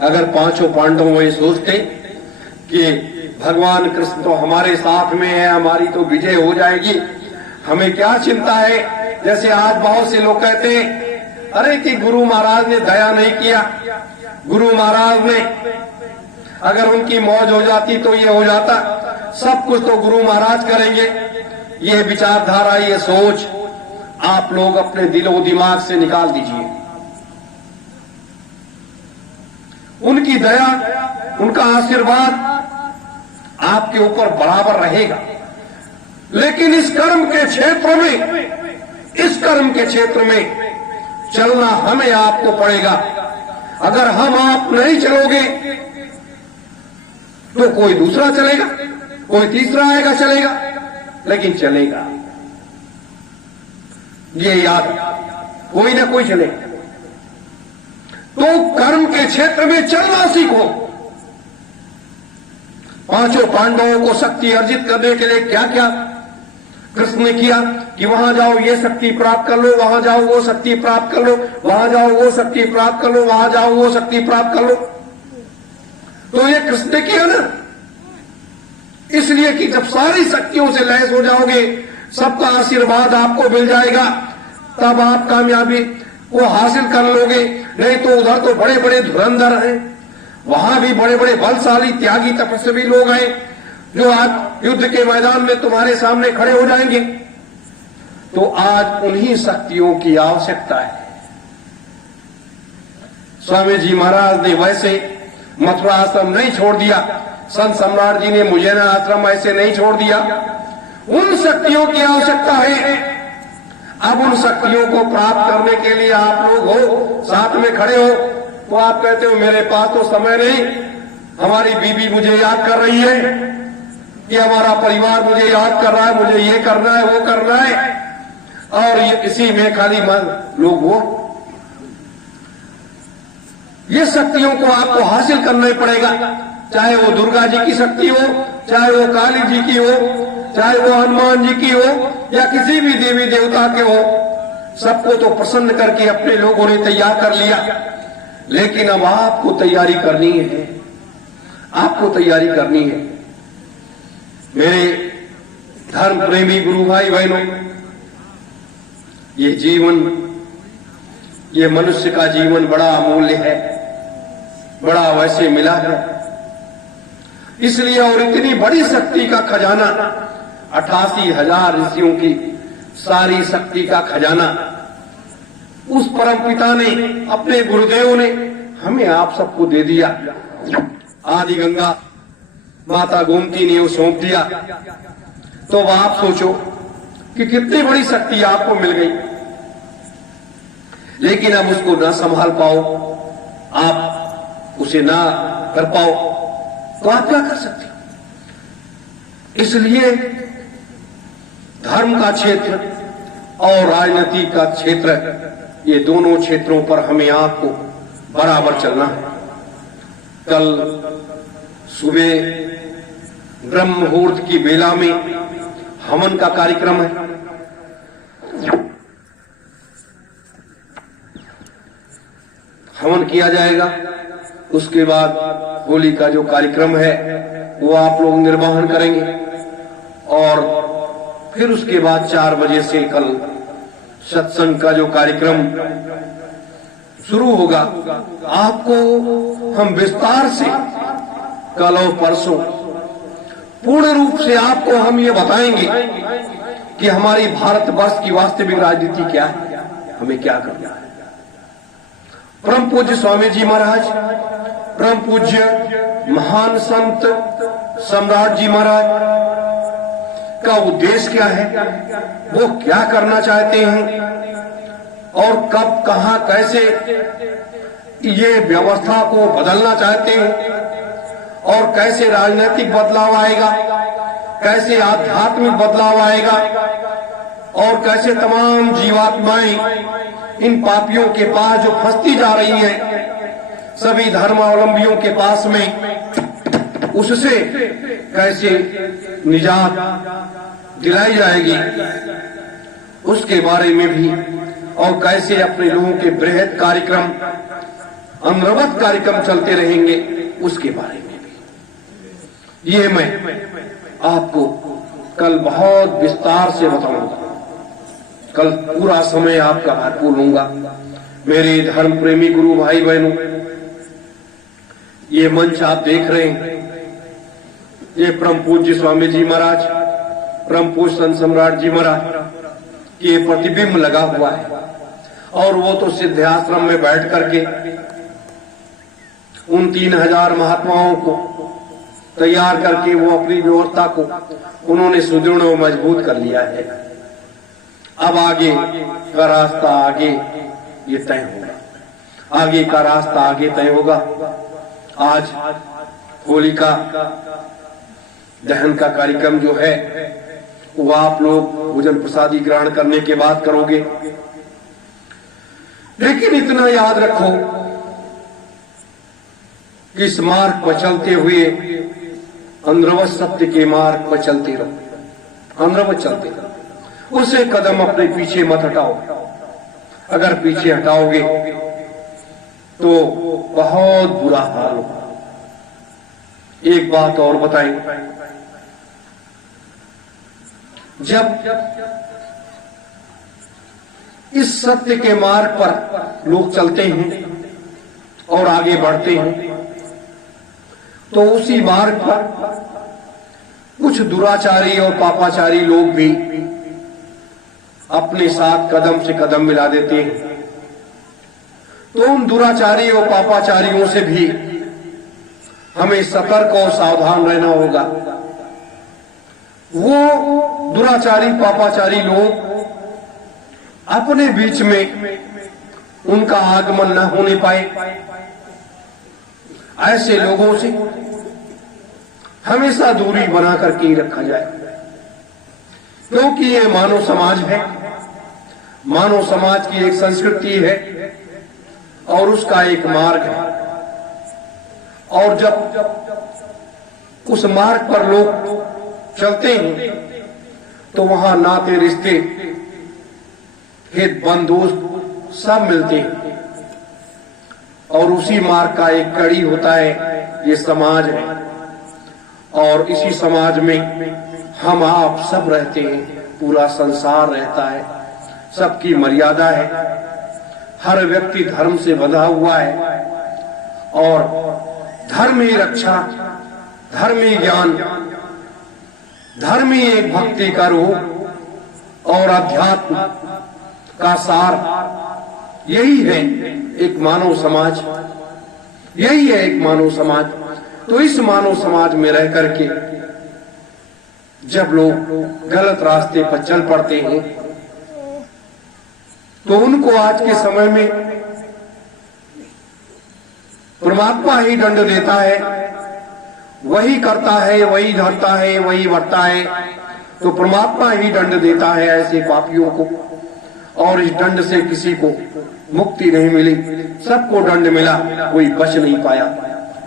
अगर पांचों पांडवों ये सोचते कि भगवान कृष्ण तो हमारे साथ में है, हमारी तो विजय हो जाएगी, हमें क्या चिंता है। जैसे आज बहुत से लोग कहते हैं अरे कि गुरु महाराज ने दया नहीं किया, गुरु महाराज ने अगर उनकी मौज हो जाती तो ये हो जाता, सब कुछ तो गुरु महाराज करेंगे। ये विचारधारा, ये सोच आप लोग अपने दिलो दिमाग से निकाल दीजिए। उनकी दया, उनका आशीर्वाद आपके ऊपर बराबर रहेगा, लेकिन इस कर्म के क्षेत्र में, इस कर्म के क्षेत्र में चलना हमें आपको पड़ेगा। अगर हम आप नहीं चलोगे तो कोई दूसरा चलेगा, कोई तीसरा आएगा चलेगा, लेकिन चलेगा। ये याद, कोई ना कोई चलेगा। तो कर्म के क्षेत्र में चलना सीखो। पांचों पांडवों को शक्ति अर्जित करने के लिए क्या क्या कृष्ण ने किया कि वहां जाओ ये शक्ति प्राप्त कर लो, वहां जाओ वो शक्ति प्राप्त कर लो, वहां जाओ वो शक्ति प्राप्त कर लो, वहां जाओ वो शक्ति प्राप्त कर लो। तो ये कृष्ण ने किया ना, इसलिए कि जब सारी शक्तियों से लैस हो जाओगे, सबका आशीर्वाद आपको मिल जाएगा, तब आप कामयाबी को हासिल कर लोगे। नहीं तो उधर तो बड़े बड़े धुरंधर हैं, वहां भी बड़े बड़े बलशाली त्यागी तपस्वी लोग हैं जो आज युद्ध के मैदान में तुम्हारे सामने खड़े हो जाएंगे। तो आज उन्हीं शक्तियों की आवश्यकता है। स्वामी जी महाराज ने वैसे मथुरा आश्रम नहीं छोड़ दिया, संत सम्राट जी ने मुझेना आश्रम ऐसे नहीं छोड़ दिया। उन शक्तियों की आवश्यकता है। अब उन शक्तियों को प्राप्त करने के लिए आप लोग हो, साथ में खड़े हो, तो आप कहते हो मेरे पास तो समय नहीं, हमारी बीवी मुझे याद कर रही है, कि हमारा परिवार मुझे याद कर रहा है, मुझे ये करना है वो करना है, और ये इसी में खाली लोग हो। ये शक्तियों को आपको हासिल करना ही पड़ेगा, चाहे वो दुर्गा जी की शक्ति हो, चाहे वो काली जी की हो, चाहे वो हनुमान जी की हो, या किसी भी देवी देवता के हो। सबको तो प्रसन्न करके अपने लोगों ने तैयार कर लिया, लेकिन अब आपको तैयारी करनी है, आपको तैयारी करनी है। मेरे धर्म प्रेमी गुरु भाई बहनों, ये जीवन, ये मनुष्य का जीवन बड़ा अमूल्य है, बड़ा वैसे मिला है। इसलिए और इतनी बड़ी शक्ति का खजाना, 88,000 ऋषियों की सारी शक्ति का खजाना उस परम पिता ने, अपने गुरुदेव ने हमें आप सबको दे दिया। आदि गंगा माता गोमती ने वो सौंप दिया। तो अब आप सोचो कि कितनी बड़ी शक्ति आपको मिल गई, लेकिन अब उसको ना संभाल पाओ, आप उसे ना कर पाओ, तो आप क्या कर सकते हो। इसलिए धर्म का क्षेत्र और राजनीति का क्षेत्र, ये दोनों क्षेत्रों पर हमें आपको बराबर चलना है। कल सुबह ब्रह्म मुहूर्त की बेला में हवन का कार्यक्रम है। हवन किया जाएगा, उसके बाद होली का जो कार्यक्रम है वो आप लोग निर्वहन करेंगे, और फिर उसके बाद 4 बजे से कल सत्संग का जो कार्यक्रम शुरू होगा। आपको हम विस्तार से कल और परसों पूर्ण रूप से आपको हम ये बताएंगे कि हमारी भारतवर्ष की वास्तविक राजनीति क्या है, हमें क्या करना है। परम पूज्य स्वामी जी महाराज, परम पूज्य महान संत सम्राट जी महाराज का उद्देश्य क्या है, वो क्या करना चाहते हैं, और कब कहां कैसे ये व्यवस्था को बदलना चाहते हैं, और कैसे राजनीतिक बदलाव आएगा, कैसे आध्यात्मिक बदलाव आएगा, और कैसे तमाम जीवात्माएं इन पापियों के पास जो फंसती जा रही है, सभी धर्मावलंबियों के पास में, उससे कैसे निजात दिलाई जाएगी, उसके बारे में भी, और कैसे अपने लोगों के बृहद कार्यक्रम अनवरत कार्यक्रम चलते रहेंगे, उसके बारे में भी ये मैं आपको कल बहुत विस्तार से बताऊंगा। कल पूरा समय आपका भरपूर लूंगा। मेरे धर्म प्रेमी गुरु भाई बहनों, ये मंच आप देख रहे हैं, ये परम पूज्य स्वामी जी महाराज, परम पूज्य संत सम्राट जी महाराज ये प्रतिबिंब लगा हुआ है। और वो तो सिद्धाश्रम में बैठ करके उन 3000 महात्माओं को तैयार करके वो अपनी व्यवस्था को उन्होंने सुदृढ़ और मजबूत कर लिया है। अब आगे का रास्ता आगे ये तय होगा, आगे का रास्ता आगे तय होगा। आज होलिका दहन का कार्यक्रम जो है वो आप लोग भोजन प्रसादी ग्रहण करने के बाद करोगे, लेकिन इतना याद रखो कि इस मार्ग पर चलते हुए अंदरवत सत्य के मार्ग पर चलते रहो, अंदरवत चलते रहो, उसे कदम अपने पीछे मत हटाओ। अगर पीछे हटाओगे तो बहुत बुरा हाल होगा। एक बात और बताएं, जब इस सत्य के मार्ग पर लोग चलते हैं और आगे बढ़ते हैं, तो उसी मार्ग पर कुछ दुराचारी और पापाचारी लोग भी अपने साथ कदम से कदम मिला देते हैं। तो उन दुराचारी और पापाचारियों से भी हमें सतर्क और सावधान रहना होगा। वो दुराचारी पापाचारी लोग अपने बीच में उनका आगमन न होने पाए, ऐसे लोगों से हमेशा दूरी बना करके ही रखा जाए, क्योंकि ये मानव समाज है, मानव समाज की एक संस्कृति है और उसका एक मार्ग है। और जब उस मार्ग पर लोग चलते हैं तो वहां नाते रिश्ते हित बंधुस्त सब मिलते हैं, और उसी मार्ग का एक कड़ी होता है, ये समाज है। और इसी समाज में हम आप सब रहते हैं, पूरा संसार रहता है, सबकी मर्यादा है, हर व्यक्ति धर्म से बंधा हुआ है। और धर्म ही रक्षा, धर्म ही ज्ञान, धर्म ही एक भक्ति का रूप और अध्यात्म का सार, यही है एक मानव समाज, यही है एक मानव समाज। तो इस मानव समाज में रह करके जब लोग गलत रास्ते पर चल पड़ते हैं तो उनको आज के समय में परमात्मा ही दंड देता है, वही करता है, वही धरता है, वही बढ़ता है। तो परमात्मा ही दंड देता है ऐसे पापियों को, और इस दंड से किसी को मुक्ति नहीं मिली, सबको दंड मिला, कोई बच नहीं पाया,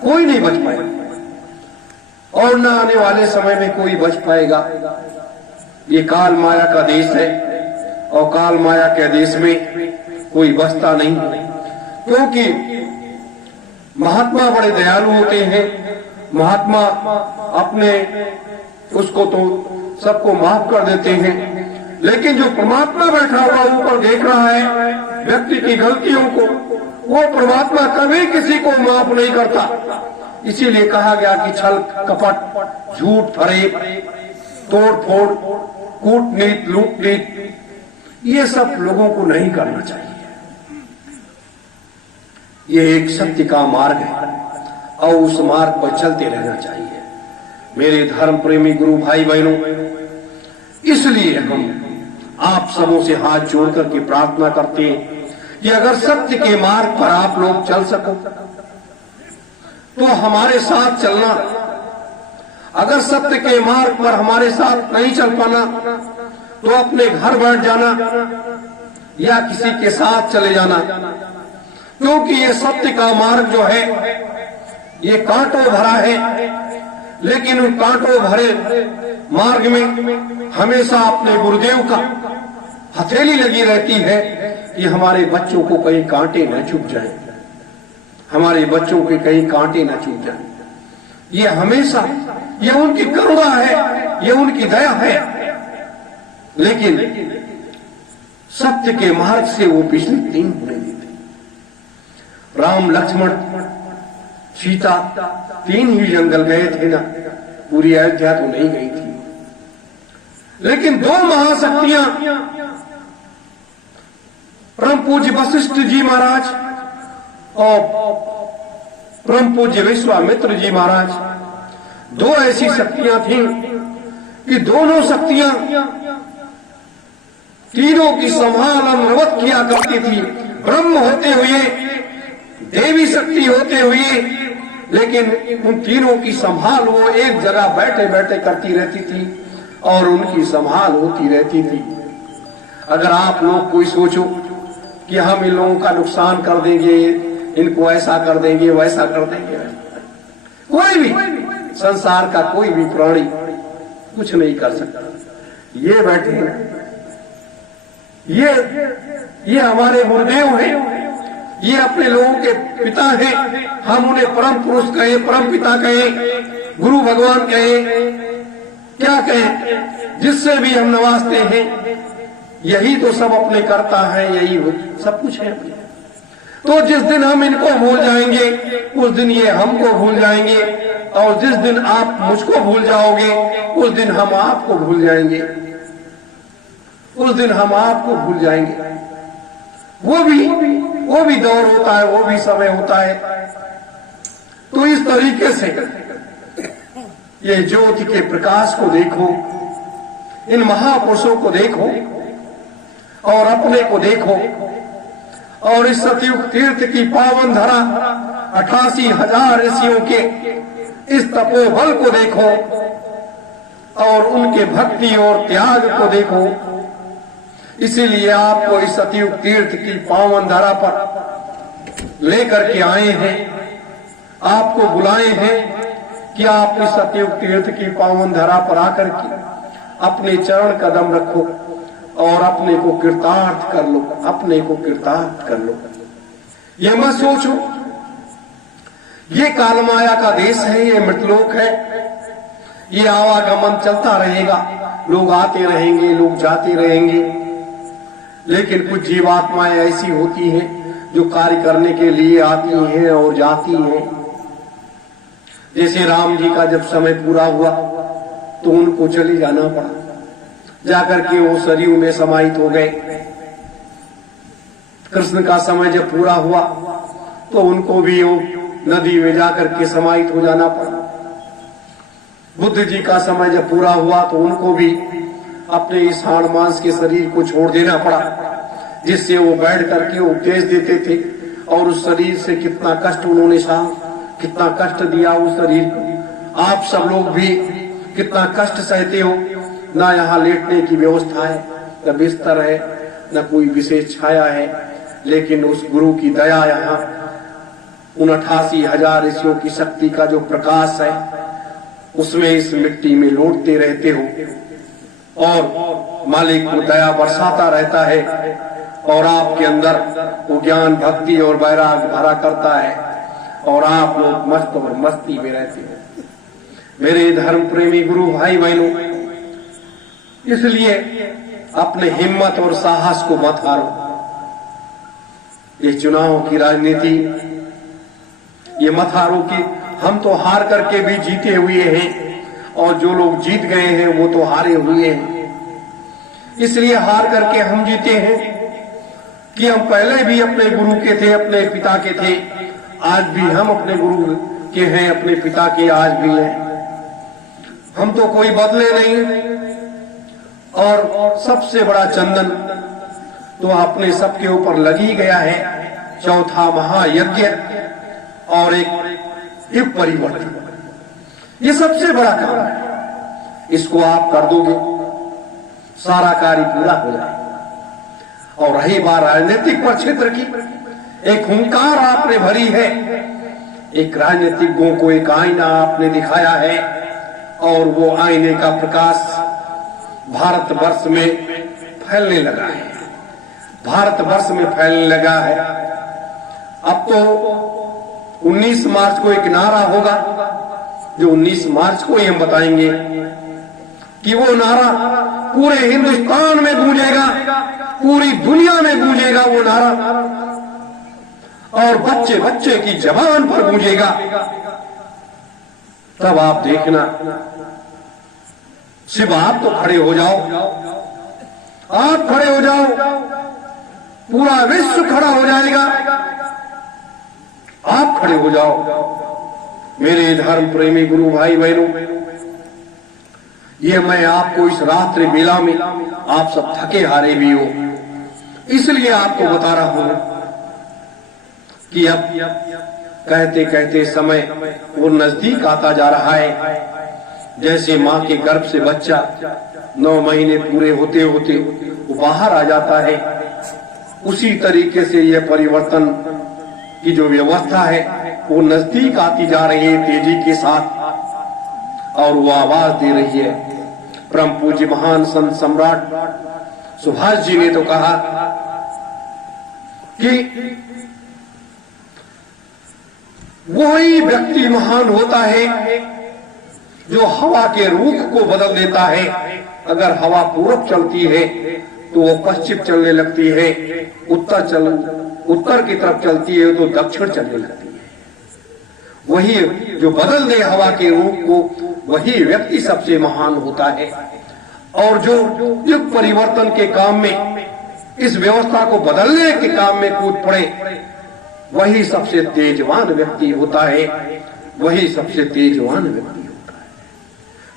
कोई नहीं बच पाया, और न आने वाले समय में कोई बच पाएगा। ये काल माया का देश है, और काल माया के देश में कोई बचता नहीं, क्योंकि महात्मा बड़े दयालु होते हैं। महात्मा अपने उसको तो सबको माफ कर देते हैं, लेकिन जो परमात्मा बैठा हुआ ऊपर देख रहा है व्यक्ति की गलतियों को, वो परमात्मा कभी किसी को माफ नहीं करता। इसीलिए कहा गया कि छल कपट, झूठ फरेब, तोड़ फोड़, कूटनीति, लूटनीति, ये सब लोगों को नहीं करना चाहिए। ये एक सत्य का मार्ग है और उस मार्ग पर चलते रहना चाहिए। मेरे धर्म प्रेमी गुरु भाई बहनों, इसलिए हम आप सबों से हाथ जोड़ करके प्रार्थना करते हैं कि अगर सत्य के मार्ग पर आप लोग चल सको तो हमारे साथ चलना। अगर सत्य के मार्ग पर हमारे साथ नहीं चल पाना तो अपने घर बैठ जाना या किसी के साथ चले जाना, क्योंकि ये सत्य का मार्ग जो है ये कांटों भरा है, लेकिन उन कांटों भरे मार्ग में हमेशा अपने गुरुदेव का हथेली लगी रहती है कि हमारे बच्चों को कहीं कांटे न चुभ जाए, हमारे बच्चों के कहीं कांटे न चुभ जाए। ये हमेशा, ये उनकी करुणा है, ये उनकी दया है, लेकिन सत्य के मार्ग से वो पिछले 3 होने देते। राम लक्ष्मण सीता 3 ही जंगल गए थे ना, पूरी अयोध्या तो नहीं गई थी। लेकिन 2 महाशक्तियां, परम पूज्य वशिष्ठ जी महाराज और परम पूज्य विश्वामित्र जी महाराज, 2 ऐसी शक्तियां थीं कि दोनों शक्तियां तीनों की संभाल अनवरत किया करती थी। ब्रह्म होते हुए, देवी शक्ति होते हुए, लेकिन उन तीनों की संभाल वो एक जगह बैठे बैठे करती रहती थी और उनकी संभाल होती रहती थी। अगर आप लोग कोई सोचो कि हम इन लोगों का नुकसान कर देंगे, इनको ऐसा कर देंगे, वैसा कर देंगे, कोई भी संसार का कोई भी प्राणी कुछ नहीं कर सकता। ये बैठे हैं, ये हमारे गुरुदेव हैं, ये अपने लोगों के पिता हैं। हम उन्हें परम पुरुष कहें, परम पिता कहें, गुरु भगवान कहें, क्या कहें, जिससे भी हम नवाजते हैं, यही तो सब अपने करता है, यही सब कुछ है। तो जिस दिन हम इनको भूल जाएंगे, उस दिन ये हमको भूल जाएंगे, और जिस दिन आप मुझको भूल जाओगे, उस दिन हम आपको भूल जाएंगे, उस दिन हम आपको भूल जाएंगे। वो भी दौर होता है, वो भी समय होता है। तो इस तरीके से ये ज्योति के प्रकाश को देखो, इन महापुरुषों को देखो और अपने को देखो, और इस सतयुग तीर्थ की पावन धरा 88,000 ऋषियों के इस तपोबल को देखो और उनके भक्ति और त्याग को देखो। इसीलिए आपको इस सतयुग तीर्थ की पावन धरा पर लेकर के आए हैं, आपको बुलाए हैं कि आप इस सतयुग तीर्थ की पावन धरा पर आकर के अपने चरण कदम रखो और अपने को कृतार्थ कर लो, अपने को कृतार्थ कर लो। ये मत सोचो ये कालमाया का देश है, ये मृतलोक है, ये आवागमन चलता रहेगा, लोग आते रहेंगे, लोग जाते रहेंगे। लेकिन कुछ जीवात्माएं ऐसी होती हैं जो कार्य करने के लिए आती हैं और जाती हैं। जैसे राम जी का जब समय पूरा हुआ तो उनको चली जाना पड़ा, जाकर के वो सरयू में समाहित हो गए। कृष्ण का समय जब पूरा हुआ तो उनको भी वो नदी में जाकर के समाहित हो जाना पड़ा। बुद्ध जी का समय जब पूरा हुआ तो उनको भी अपने इस हाड़ मांस के शरीर को छोड़ देना पड़ा, जिससे वो बैठ करके उपदेश देते थे। और उस शरीर से कितना कष्ट उन्होंने सहा, कितना कष्ट दिया उस शरीर को। आप सब लोग भी कितना कष्ट सहते हो। ना यहाँ लेटने की व्यवस्था है, न बिस्तर है, न कोई विशेष छाया है, लेकिन उस गुरु की दया यहाँ 89,000 ऋषियों की शक्ति का जो प्रकाश है उसमें इस मिट्टी में लौटते रहते हो और मालिक को दया बरसाता रहता है और आपके अंदर वो ज्ञान, भक्ति और वैराग भरा करता है और आप लोग मस्त और मस्ती में रहते हो। मेरे धर्म प्रेमी गुरु भाई बहनों, इसलिए अपने हिम्मत और साहस को मत हारो। ये चुनाव की राजनीति, ये मत हारो कि हम तो हार करके भी जीते हुए हैं और जो लोग जीत गए हैं वो तो हारे हुए हैं। इसलिए हार करके हम जीते हैं कि हम पहले भी अपने गुरु के थे, अपने पिता के थे, आज भी हम अपने गुरु के हैं, अपने पिता के आज भी हैं। हम तो कोई बदले नहीं। और सबसे बड़ा चंदन तो अपने सबके ऊपर लगी गया है, चौथा महायज्ञ और एक युग परिवर्तन। ये सबसे बड़ा काम है, इसको आप कर दोगे सारा कार्य पूरा हो जाए। और रही बात राजनीतिक क्षेत्र की, एक हुंकार आपने भरी है, एक राजनीतिकों को एक आईना आपने दिखाया है और वो आईने का प्रकाश भारतवर्ष में फैलने लगा है, भारतवर्ष में फैलने लगा है। अब तो 19 मार्च को एक नारा होगा, जो 19 मार्च को ही हम बताएंगे कि वो नारा पूरे हिंदुस्तान में गूंजेगा, पूरी दुनिया में गूंजेगा वो नारा, और बच्चे बच्चे की जबान पर गूंजेगा। तब आप देखना, सिर्फ आप तो खड़े हो जाओ, आप खड़े हो जाओ, पूरा विश्व खड़ा हो जाएगा। आप खड़े हो जाओ। मेरे धर्म प्रेमी गुरु भाई बहनों, ये मैं आपको इस रात्रि बेला में, आप सब थके हारे भी हो, इसलिए आपको बता रहा हूं कि अब कहते कहते समय वो नजदीक आता जा रहा है। जैसे मां के गर्भ से बच्चा 9 महीने पूरे होते होते वो बाहर आ जाता है, उसी तरीके से यह परिवर्तन की जो व्यवस्था है वो नजदीक आती जा रही है तेजी के साथ, और वो आवाज दे रही है। परम पूज्य महान संत सम्राट सुभाष जी ने तो कहा कि वही व्यक्ति महान होता है जो हवा के रुख को बदल देता है। अगर हवा पूरब चलती है तो वो पश्चिम चलने लगती है, उत्तर की तरफ चलती है तो दक्षिण चलने लगती है। वही जो बदल दे हवा के रुख को, वही व्यक्ति सबसे महान होता है। और जो युग परिवर्तन के काम में, इस व्यवस्था को बदलने के काम में कूद पड़े, वही सबसे तेजवान व्यक्ति होता है, वही सबसे तेजवान व्यक्ति होता है।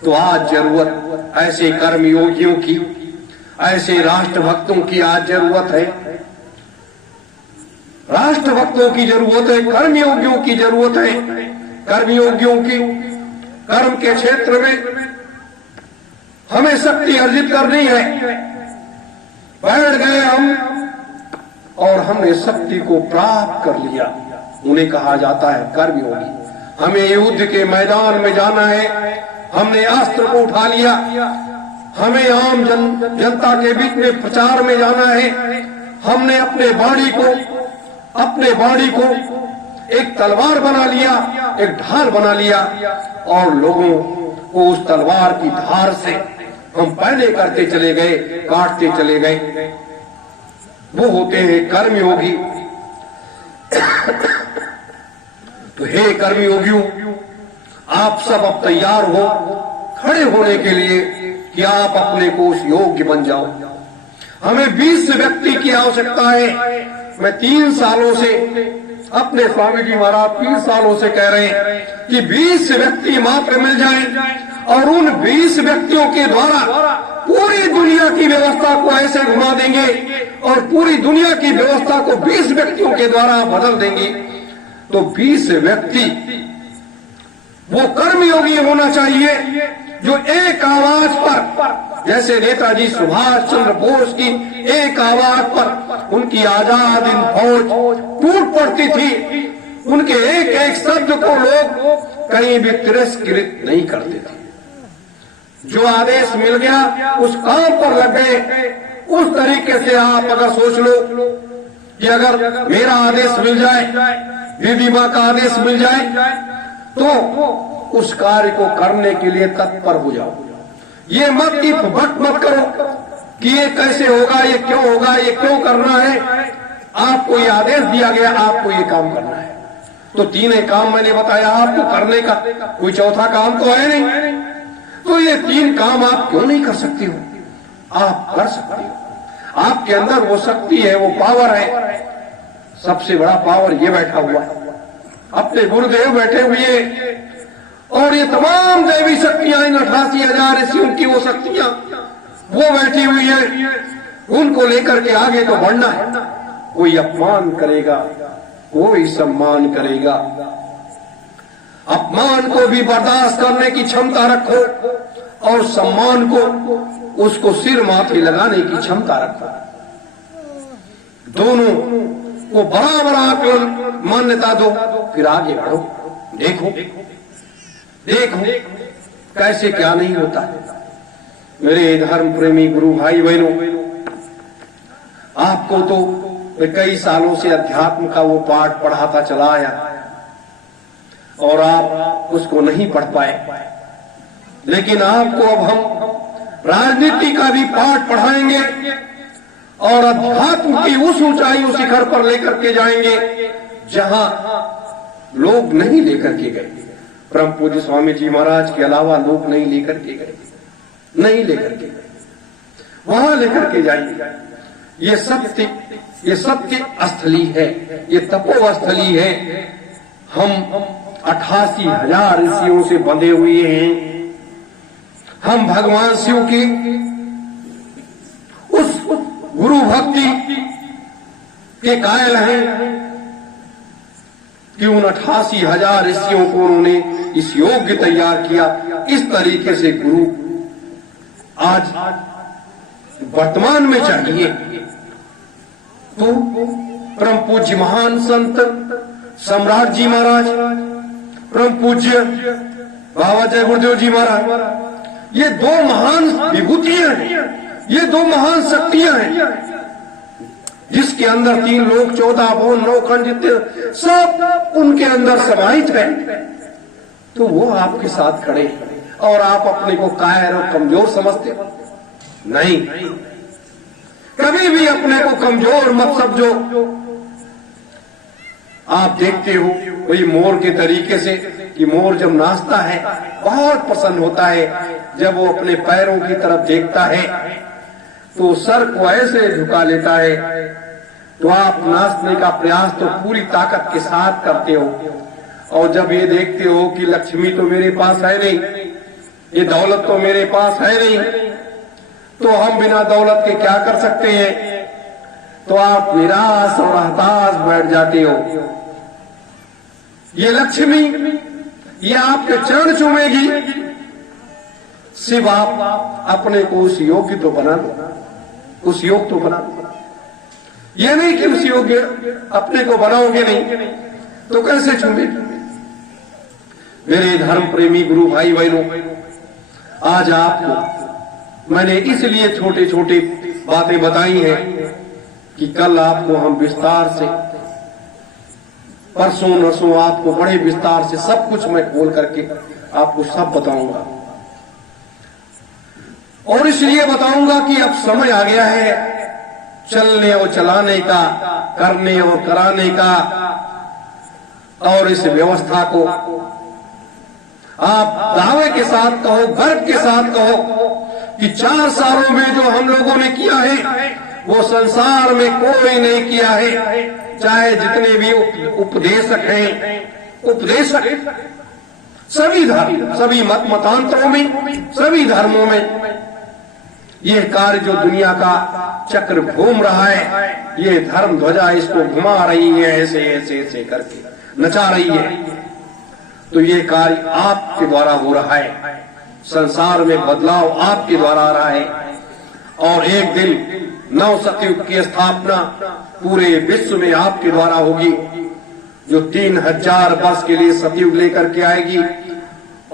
तो आज जरूरत ऐसे कर्मयोगियों की, ऐसे राष्ट्रभक्तों की आज जरूरत है। राष्ट्रभक्तों की जरूरत है, कर्मयोगियों की जरूरत है। कर्मयोगियों की कर्म के क्षेत्र में हमें शक्ति अर्जित करनी है। बैठ गए हम और हमने शक्ति को प्राप्त कर लिया, उन्हें कहा जाता है कर्मयोगी। हमें युद्ध के मैदान में जाना है, हमने अस्त्र को उठा लिया, हमें आम जनता के बीच में प्रचार में जाना है। हमने अपने बाड़ी को एक तलवार बना लिया, एक ढाल बना लिया, और लोगों को उस तलवार की धार से हम पहले करते चले गए, काटते चले गए। वो होते हैं कर्मयोगी। तो हे कर्मयोगियों, आप सब अब तैयार हो खड़े होने के लिए कि आप अपने को उस योग्य बन जाओ। हमें 20 व्यक्ति की आवश्यकता है। मैं 3 सालों से, अपने स्वामी जी महाराज 3 सालों से कह रहे हैं कि 20 व्यक्ति मात्र मिल जाएं और उन 20 व्यक्तियों के द्वारा पूरी दुनिया की व्यवस्था को ऐसे घुमा देंगे और पूरी दुनिया की व्यवस्था को 20 व्यक्तियों के द्वारा बदल देंगे। तो 20 व्यक्ति वो कर्मयोगी होना चाहिए जो एक आवाज पर, जैसे नेताजी सुभाष चंद्र बोस की एक आवाज पर उनकी आजाद हिंद फौज टूट पड़ती थी। उनके एक एक शब्द को लोग कहीं भी तिरस्कृत नहीं करते थे। जो आदेश मिल गया उस काम पर लग गए। उस तरीके से आप अगर सोच लो कि अगर मेरा आदेश मिल जाए, बीबी माँ का आदेश मिल जाए, तो उस कार्य को करने के लिए तत्पर हो जाओ। ये मत करो कि ये कैसे होगा, ये क्यों होगा, ये क्यों करना है। आपको ये आदेश दिया गया, आपको ये काम करना है। तो 3 काम मैंने बताया आपको करने का, कोई चौथा काम तो है नहीं। तो ये 3 काम आप क्यों नहीं कर सकते हो? आप कर सकते हो। आपके अंदर वो शक्ति है, वो पावर है। सबसे बड़ा पावर ये बैठा हुआ है, अपने गुरुदेव बैठे हुए, और ये तमाम दैवी शक्तियां, इन 88,000 ऋषियों की वो शक्तियां वो बैठी हुई है। उनको लेकर के आगे तो बढ़ना है। कोई अपमान करेगा, कोई सम्मान करेगा। अपमान को भी बर्दाश्त करने की क्षमता रखो और सम्मान को, उसको सिर माथे लगाने की क्षमता रखो। दोनों को बराबर आकलन मान्यता दो, फिर आगे बढ़ो। देखो कैसे क्या नहीं होता है। मेरे धर्म प्रेमी गुरु भाई बहनों, आपको तो कई सालों से अध्यात्म का वो पाठ पढ़ाता चला आया। और आप उसको नहीं पढ़ पाए। लेकिन आपको अब हम राजनीति का भी पाठ पढ़ाएंगे और अध्यात्म की उस ऊंचाई, उस शिखर पर लेकर के जाएंगे जहां लोग नहीं लेकर के गए। परम पूज्य स्वामी जी महाराज के अलावा लोग नहीं लेकर के गए, नहीं लेकर के गए, वहां लेकर के जाएंगे। ये सत्य स्थली है, ये तपोस्थली है। हम 88,000 ऋषियों से बंधे हुए हैं। हम भगवान शिव की उस गुरु भक्ति के कायल हैं कि उन 88,000 ऋषियों को उन्होंने इस योग्य तैयार किया। इस तरीके से गुरु आज वर्तमान में चाहिए। तो परम पूज्य महान संत सम्राट जी महाराज, परम पूज्य बाबा जय गुरुदेव जी महाराज, ये दो महान विभूतियां हैं, ये दो महान शक्तियां हैं, जिसके अंदर 3 लोक 14 भुवन 9 खंड सब उनके अंदर समाहित है। तो वो आपके साथ खड़े और आप अपने को कायर और कमजोर समझते हो? नहीं, कभी भी अपने को कमजोर मत समझो। आप देखते हो वही मोर के तरीके से कि मोर जब नाचता है बहुत प्रसन्न होता है, जब वो अपने पैरों की तरफ देखता है तो सर को ऐसे झुका लेता है। तो आप नाचने का प्रयास तो पूरी ताकत के साथ करते हो, और जब ये देखते हो कि लक्ष्मी तो मेरे पास है नहीं, ये दौलत तो मेरे पास है नहीं, तो हम बिना दौलत के क्या कर सकते हैं, तो आप निराश और हताश बैठ जाते हो। ये लक्ष्मी ये आपके चरण चूमेगी, सिर्फ आप अपने को उस योग्य तो बना दो, उस योग तो बना दो। ये नहीं कि उस योग्य अपने को बनाओगे नहीं तो कैसे चूमेगी। मेरे धर्म प्रेमी गुरु भाई बहनों, आज आपको मैंने इसलिए छोटे छोटे बातें बताई हैं कि कल आपको हम विस्तार से, परसों नरसों आपको बड़े विस्तार से सब कुछ मैं खोल करके आपको सब बताऊंगा। और इसलिए बताऊंगा कि अब समय आ गया है चलने और चलाने का, करने और कराने का, और इस व्यवस्था को आप दावे के साथ कहो, गर्व के साथ कहो कि 4 सालों में जो हम लोगों ने किया है वो संसार में कोई नहीं किया है। चाहे जितने भी उपदेशक हैं, उपदेशक सभी धर्म, सभी मतांतरों में, सभी धर्मों में ये कार्य जो दुनिया का चक्र घूम रहा है, ये धर्म ध्वजा इसको घुमा रही है, ऐसे ऐसे ऐसे करके नचा रही है। तो ये कार्य आपके द्वारा हो रहा है, संसार में बदलाव आपके द्वारा आ रहा है। और एक दिन नव सतयुग की स्थापना पूरे विश्व में आपके द्वारा होगी, जो 3000 वर्ष के लिए सतयुग लेकर के आएगी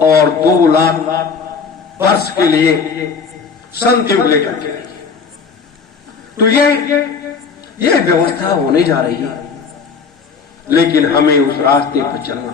और 2 लाख वर्ष के लिए संत युग लेकर के आएगी। तो ये व्यवस्था होने जा रही है, लेकिन हमें उस रास्ते पर चलना